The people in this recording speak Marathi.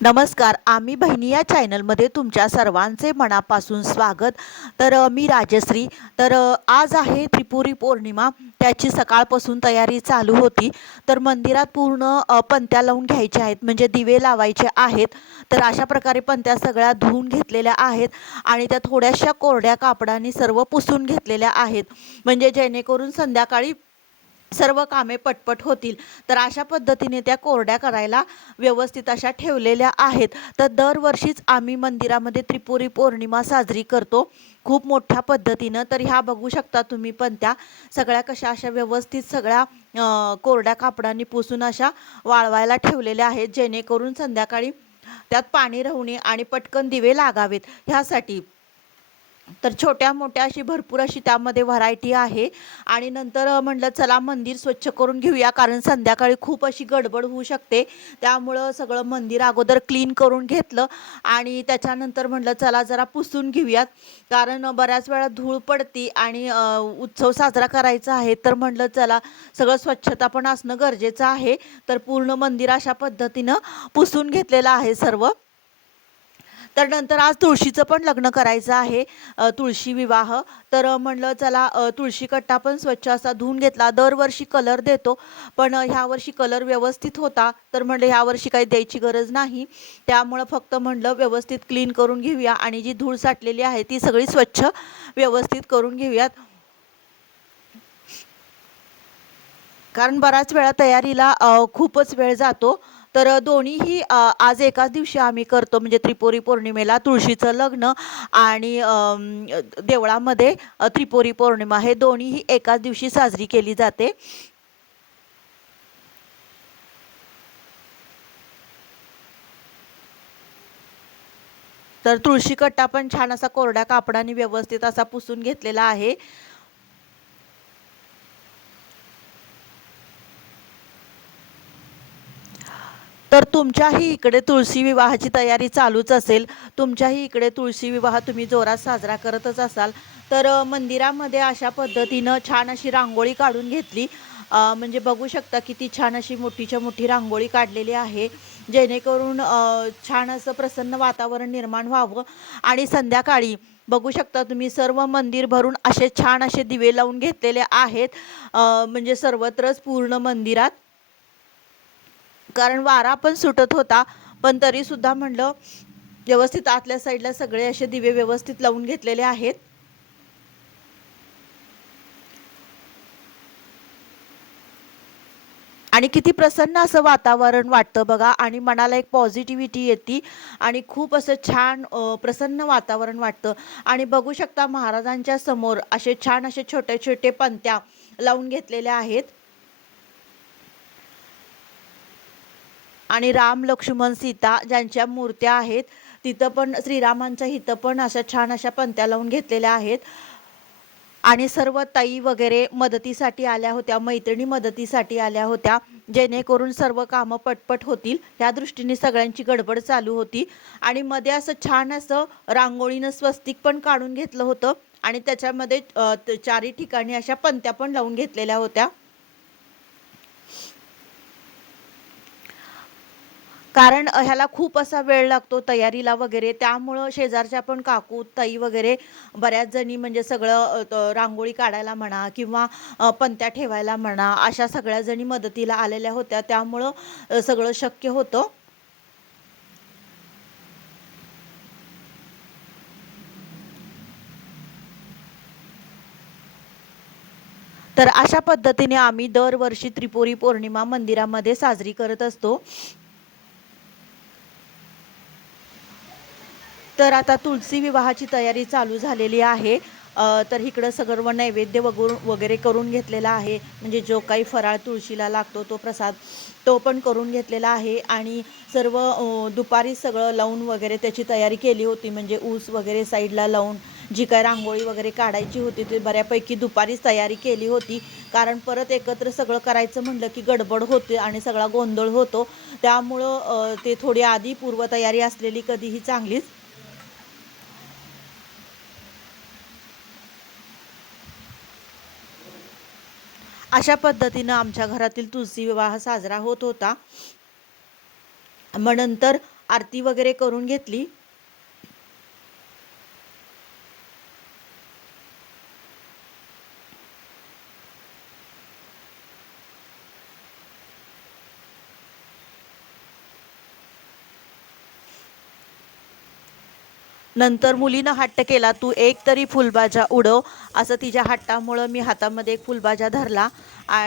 नमस्कार आम्ही बहिणी या चॅनलमध्ये तुमच्या सर्वांचे मनापासून स्वागत. तर मी राजश्री. तर आज आहे त्रिपुरी पौर्णिमा. त्याची सकाळपासून तयारी चालू होती. तर मंदिरात पूर्ण पंत्या लावून घ्यायच्या आहेत. म्हणजे दिवे लावायचे आहेत. तर अशा प्रकारे पंत्या सगळ्या धुवून घेतलेल्या आहेत. आणि त्या थोड्याशा कोरड्या कापडाने सर्व पुसून घेतलेल्या आहेत. म्हणजे जेणेकरून संध्याकाळी सर्व कामे पटपट होतील. तर अशा पद्धतीने त्या कोरड्या करायला व्यवस्थित अशा ठेवलेल्या आहेत. तर दरवर्षीच आम्ही मंदिरामध्ये त्रिपुरी पौर्णिमा साजरी करतो. खूप मोठ्या पद्धतीनं. तर ह्या बघू शकता तुम्ही पण त्या सगळ्या कशा अशा व्यवस्थित सगळ्या कोरड्या कापडांनी पुसून अशा वाळवायला ठेवलेल्या आहेत. जेणेकरून संध्याकाळी त्यात पाणी राहू नये आणि पटकन दिवे लागावेत. ह्यासाठी तर छोट्या मोठ्या अशी भरपूर अशी त्यामध्ये व्हरायटी आहे. आणि नंतर म्हणलं चला मंदिर स्वच्छ करून घेऊया कारण संध्याकाळी खूप अशी गडबड होऊ शकते. त्यामुळं सगळं मंदिर अगोदर क्लीन करून घेतलं आणि त्याच्यानंतर म्हणलं चला जरा पुसून घेऊयात. कारण बऱ्याच वेळा धूळ पडती आणि उत्सव साजरा करायचा आहे तर म्हणलं चला सगळं स्वच्छता पण असणं गरजेचं आहे. तर पूर्ण मंदिर अशा पद्धतीनं पुसून घेतलेलं आहे सर्व. तर नंतर आज तुळशीचं पण लग्न करायचं आहे तुळशी विवाह. तर म्हणलं चला तुळशी कट्टा पण स्वच्छ असा धुवून घेतला. दरवर्षी कलर देतो पण ह्यावर्षी ह्या वर्षी कलर व्यवस्थित होता. तर म्हणलं ह्या वर्षी काही द्यायची गरज नाही. त्यामुळं फक्त म्हणलं व्यवस्थित क्लीन करून घेऊया आणि जी धूळ साठलेली आहे ती सगळी स्वच्छ व्यवस्थित करून घेऊयात. कारण बराच वेळा तयारीला खूपच वेळ जातो. तर दोन्हीही आज एकाच दिवशी आम्ही करतो म्हणजे त्रिपुरी पौर्णिमेला तुळशीचं लग्न आणि देवळामध्ये त्रिपुरी पौर्णिमा. हे दोन्हीही एकाच दिवशी साजरी केली जाते. तर तुळशी कट्टा पण छान असा कोरड्या कापडाने व्यवस्थित असा पुसून घेतलेला आहे. तर तुमच्याही इकडे तुळशी विवाहाची तयारी चालूच असेल. तुमच्याही इकडे तुळशी विवाह तुम्ही जोरात साजरा करतच असाल. तर मंदिरामध्ये अशा पद्धतीनं छान अशी रांगोळी काढून घेतली. म्हणजे बघू शकता किती छान अशी मोठीच्या मोठी रांगोळी काढलेली आहे. जेणेकरून छान असं प्रसन्न वातावरण निर्माण व्हावं. आणि संध्याकाळी बघू शकता तुम्ही सर्व मंदिर भरून असे छान असे दिवे लावून घेतलेले आहेत. म्हणजे सर्वत्रच पूर्ण मंदिरात. कारण वारा पण सुटत होता. पण तरी सुद्धा म्हणलं व्यवस्थित आतल्या साईडला सगळे असे दिवे व्यवस्थित लावून घेतलेले आहेत. आणि किती प्रसन्न असं वातावरण वाटतं बघा. आणि मनाला एक पॉझिटिव्हिटी येते. आणि खूप असं छान प्रसन्न वातावरण वाटतं. आणि बघू शकता महाराजांच्या समोर असे छान असे छोटे छोटे पंत्या लावून घेतलेल्या आहेत. आणि राम लक्ष्मण सीता ज्यांच्या मूर्त्या आहेत तिथं पण श्रीरामांच्या इथं पण अशा छान अशा पंत्या लावून घेतलेल्या आहेत. आणि सर्व ताई वगैरे मदतीसाठी आल्या होत्या मैत्रिणी मदतीसाठी आल्या होत्या जेणेकरून सर्व कामं पटपट होतील. या दृष्टीने सगळ्यांची गडबड चालू होती. आणि मध्ये असं छान असं रांगोळीनं स्वस्तिक पण काढून घेतलं होतं. आणि त्याच्यामध्ये चारही चारी ठिकाणी अशा पंत्या पण लावून घेतलेल्या होत्या. कारण ह्याला खूप असा वेळ लागतो तयारीला वगैरे. त्यामुळं शेजारच्या पण काकू ताई वगैरे बऱ्याच जणी म्हणजे सगळं रांगोळी काढायला म्हणा किंवा पंत्या ठेवायला म्हणा अशा सगळ्या जणी मदतीला आलेल्या होत्या. त्यामुळं सगळं शक्य होतं. तर अशा पद्धतीने आम्ही दरवर्षी त्रिपुरी पौर्णिमा मंदिरामध्ये साजरी करत असतो. तर आता तुलसी विवाहाची तयारी चालू झालेली आहे. तर इकडं सर्व नैवेद्य वगैरे वगैरे करून घेतलेला आहे. म्हणजे जो काही फराळ तुळशीला लागतो तो प्रसाद तो पण करून घेतलेला आहे. आणि सर्व दुपारी सगळं लावून वगैरे त्याची तयारी केली होती. म्हणजे ऊस वगैरे साईडला लावून जी काय रांगोळी वगैरे काढायची होती ती बऱ्यापैकी दुपारीच तयारी केली होती. कारण परत एकत्र सगळं करायचं म्हणलं की गडबड होते आणि सगळा गोंधळ होतो. त्यामुळं ते थोडी आधी पूर्वतयारी असलेली कधीही चांगलीच अशा पद्धतीनं आमच्या घरातील तुलसी विवाह साजरा होत होता. मग नंतर आरती वगैरे करून घेतली. नंतर मुलीनं हट्ट केला तू एक तरी फुलबाजा उडव असं तिच्या हट्टामुळं मी हातामध्ये एक फुलबाजा धरला. आणि